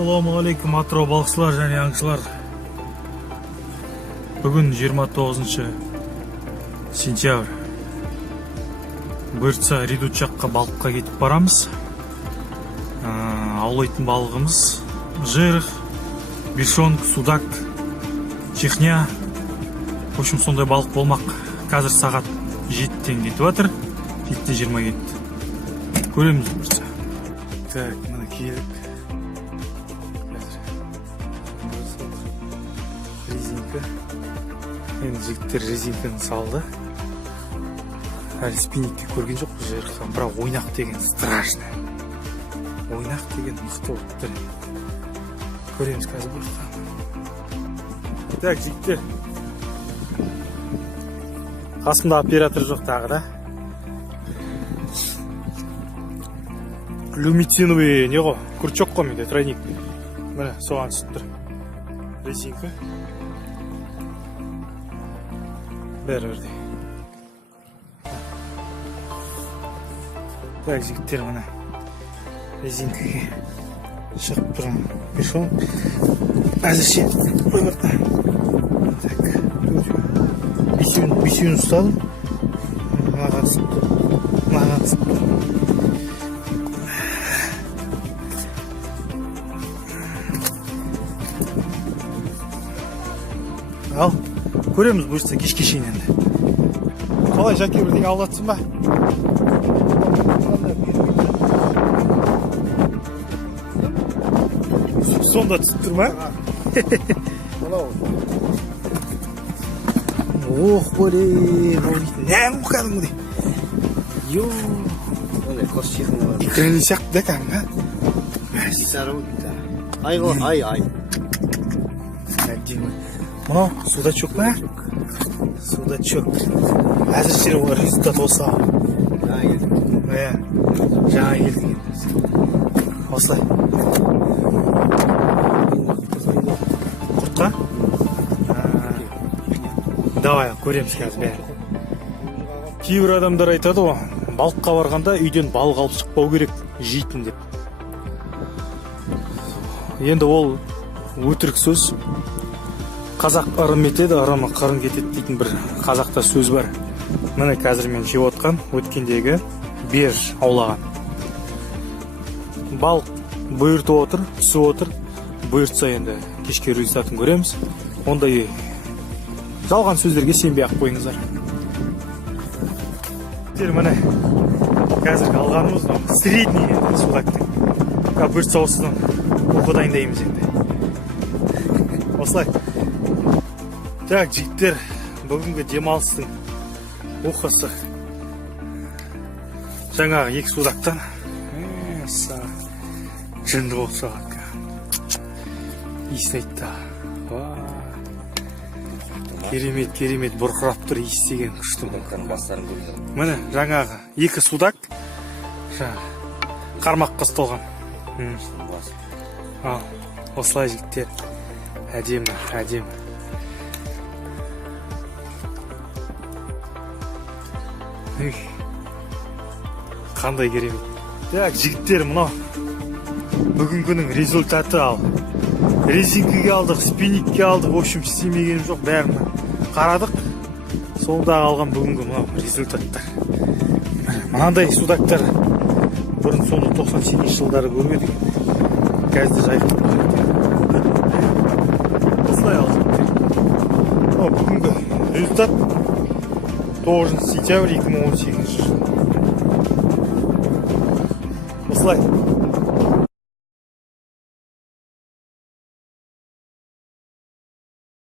Ассалаумағалейкум атырау балықшылар және аңшылар. Бүгін 29 сентябрь. Бұйыртса редут жаққа балыққа кетіп барамыз. Аулайтын балығымыз жирых, бишонг, судак, чехня. В общем, сондай балық болмақ. Қазір сағат 7-тен кетіп жатыр. 7:20 кетті. Көреміз бұйыртса. Так, мына келік. Резинка. Енді жігіттер резинканы салды. Әлі спинникте көрген жоқ бұл жерде. Бірақ ойнақ деген страшно. Ойнақ деген мықты болып тұр. Көреміз қазір бұйыртса. Так, жігіттер. Қасымда оператор жоқ тағы да. Люмициновый не ғой? Крючок қой менде, тройник. Міне, соған түсіп тұр. Резинка. Бәрі бірдей. Так, жігіттер, міне резинкаға шығып тұрған бишон. Әзірше так, бесеуін ұстадым. Маған түсіп тұр. Ал, көреміз бұйыртса кешке шейін енді. Қалай, Жаке, бірдеңе алатсың ба? Сонда түсіп тұр ма? Ох, блин, нәм кәдімгідей. Йоу. Ондай қос шиқын бар. Икренің сияқты да кәдімгі. Гитара ғой, гитара. Ай ғой, ай. Әдемі. Мынау судачок па? Судачок. Әзірше олар результат осы. Жаңа келді. Осылай. Құртқа? Давай, көреміз қазір бәрі. Кейбір адамдар айтады ғой, балыққа барғанда үйден балық алып шықпау керек, жейтін деп. Енді ол өтірік сөз. Қазақ ырым етеді, ырымы қырын кетеді дейтін бір қазақта сөз бар. Міне қазір мен жеп отқан өткендегі бер аулаған. Балық бұйыртып отыр, түсіп отыр. Бұйыртса енді кешке результатын көреміз. Ондай жалған сөздерге сенбей ақ қойыңыздар. Міне қазір алғанымыз средний енді судактың. Бұйыртса осыдан оқу дайындаймыз енді. Осылай. Так, жігіттер, бүгінгі демалыстың оқысы жаңағы екі судақтан жынды болып саған. Иісін айтты. Керемет бұрқырап тұр, иістеген күшті. Міне жаңағы екі судак қармаққа ұсталған. Осылай жігіттер. Әдемі. Қандай керемет. Так, жігіттер, мұнау бүгінгінің результаты ал. Резинкіге алдық, спинникке алдық, в общем, істемегенім жоқ, бәрін қарадық. Солда алған бүгінгі мұнау результаттар. Мынандай судактар бұрын соны 98 жылдары көрмедік. Қазір жайқын. Осылай ал жігіттер. Бүгінгі результат 9 сентябрь 2018 жыл. Осылай.